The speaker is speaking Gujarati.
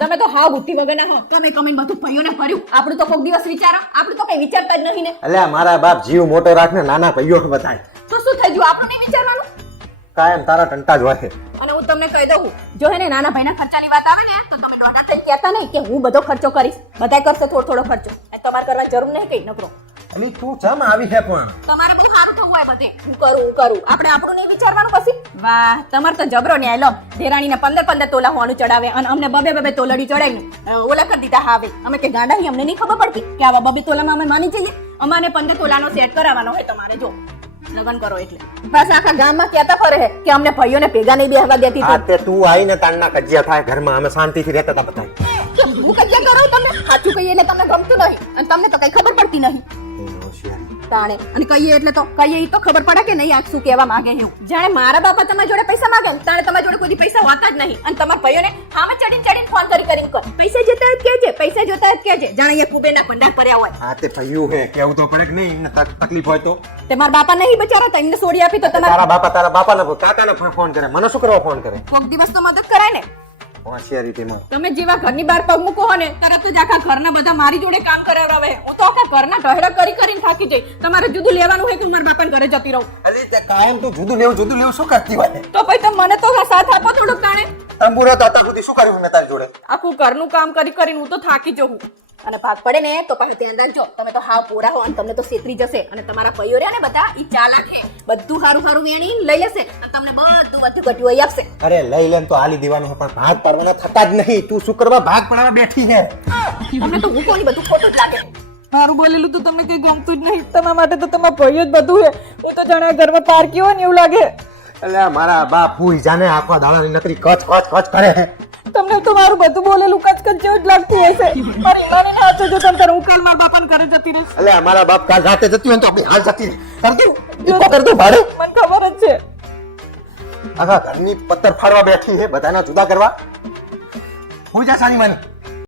તમે તો હાવ બુદ્ધિ વગરના હો. તમે કમીને બધું ભાઈઓને ભર્યું. આપણું તો કોક દિવસ વિચારો. આપણું તો કઈ વિચારતા જ નહીં ને. અલ્યા મારા બાપ જીવ મોટો રાખને નાના ભાઈઓ બતાય. તો શું થઈ ગયું? આપણું નહીં વિચારવાનું. કાયમ તારા ટંટા જ વાહે. અને હું તમને કહી દઉં, જો હે ને નાના ભાઈના ખર્ચાની વાત આવે ને તો તમે નોડા થઈ કહેતા નહીં કે હું બધો ખર્ચો કરીશ. બધાય કરશે થોડો ખર્ચો. એ તમારે કરવા જરૂર નહીં કઈ નકરો. અલી તું ચમ આવી છે પણ? તમારે બહુ સારું થવું હોય બધે. હું કરું. આપણે આપણું નહીં વિચારવાનું પછી. વાહ, તમારે તો જબરો ન્યાય લો. દેરાણીને 15 તોલા હોવાનું ચડાવે અને અમને બબે તોલડી ચડાવીને ઓલા કરી દીધા. હા ભાઈ, અમે કે ગાંડા હી, અમને નહીં ખબર પડતી કે આવા બબે તોલામાં અમે માની જઈએ. અમારે 15 તોલાનો સેટ કરાવવાનો હોય તમારે. જો લગન કરો એટલે બસ આખા ગામમાં કહેતા ફરે છે કે અમને ભાઈઓને ભેગા નહીં બેહવા દેતી. આ તે તું આવીને તાણના કજિયા થાય ઘરમાં, અમે શાંતિથી રહેતા હતા બધા. હું કજિયા કરું તમને? સાચું કહીએ એટલે તમને ગમતું નહીં અને તમને તો કઈ ખબર પડતી નહીં. તાણે અને કહીએ એટલે તો કહીએ ઈ તો ખબર પડે કે નહીં આ શું કહેવા માંગે એવું. જાણે મારા બાપા તમારી જોડે પૈસા માંગે તાણે તમારી જોડે કોઈ પૈસા હોતા જ નહીં. અને તમારા ભાઈઓને સામે ચડીને ફોન કરીને કહો પૈસા જોતા જ કહેજે, પૈસા જોતા જ કહેજે. જાણે એ કુબેરના ભંડાર ભર્યા હોય. હા તે ભાઈયું હે, કેવું તો પડે કે નહીં? તકલીફ હોય તો તે મારા બાપા નહીં બચારા તમને છોડી આપી તો તારા બાપાને કાકાને ફોન કરે, મને શું કરવા ફોન કરે? કોક દિવસ તો મદદ કરાય ને. હોશિયારીમાં તમે જેવા ઘરની બહાર પગ મૂકો હો ને તરત જ આખા ઘરના બધા મારી જોડે કામ કરાવડાવે. હું તો આખા ઘરના ટહેડા કરીને થાકી જઈ. તમારે જુદું લેવાનું હોય કે મારા બાપાને ઘરે જતી રહું. અલી તે કાયમ તું જુદું લેવું શું કરતી હોય? તો પછી તમે મને તો સાથ આપો થોડુંક. તાણે તંબુરો તો અત્યાર સુધી શું કર્યું મેં તારી જોડે? આખું ઘરનું કામ કરીને હું તો થાકી જઉં. અને ભાગ પડે ને તો પછી ધ્યાન રાખજો. તમે તો હાવ પૂરા હો અને તમને તો છેતરી જશે. અને તમારા ભાઈઓ રહ્યા ને બધા ઈ ચાલાક છે. બધું સારું વેણી લઈ લેશે અને તમને બધું ઘટ્યું આપશે. અરે લઈ લેન તો આલી દેવાનું પણ ભાગ પાડવાના થતા જ નહીં. તું શું કરવા ભાગ પાડવા બેઠી છે? તમને તો હું કોની બધું ખોટું જ લાગે. મારું બોલેલું તો તમને કઈ ગમતું જ નહીં. તમારા માટે તો તમારા ભાઈઓ જ બધું છે. હું તો જાણે ઘરમાં પારકી હોય ને એવું લાગે. એટલે મારા બાપ હુઈ જાને આખો દાડાની નકરી કચ કરે છે. તમને તો મારું બધું બોલેલું કચ જેવું જ લાગતું હશે. મારી માને ના તો જો તમ હું કાલ મારા બાપાને ઘરે જતી રહીશ. એટલે મારા બાપ કાલ રાતે જતી હોય તો આપણી હાલ જતી કર દે ભાડે. મને ખબર જ છે. આખા ઘરની પત્તર ફાડવા બેઠી છે, બધાના જુદા કરવા. હુઈ જા સાની માની.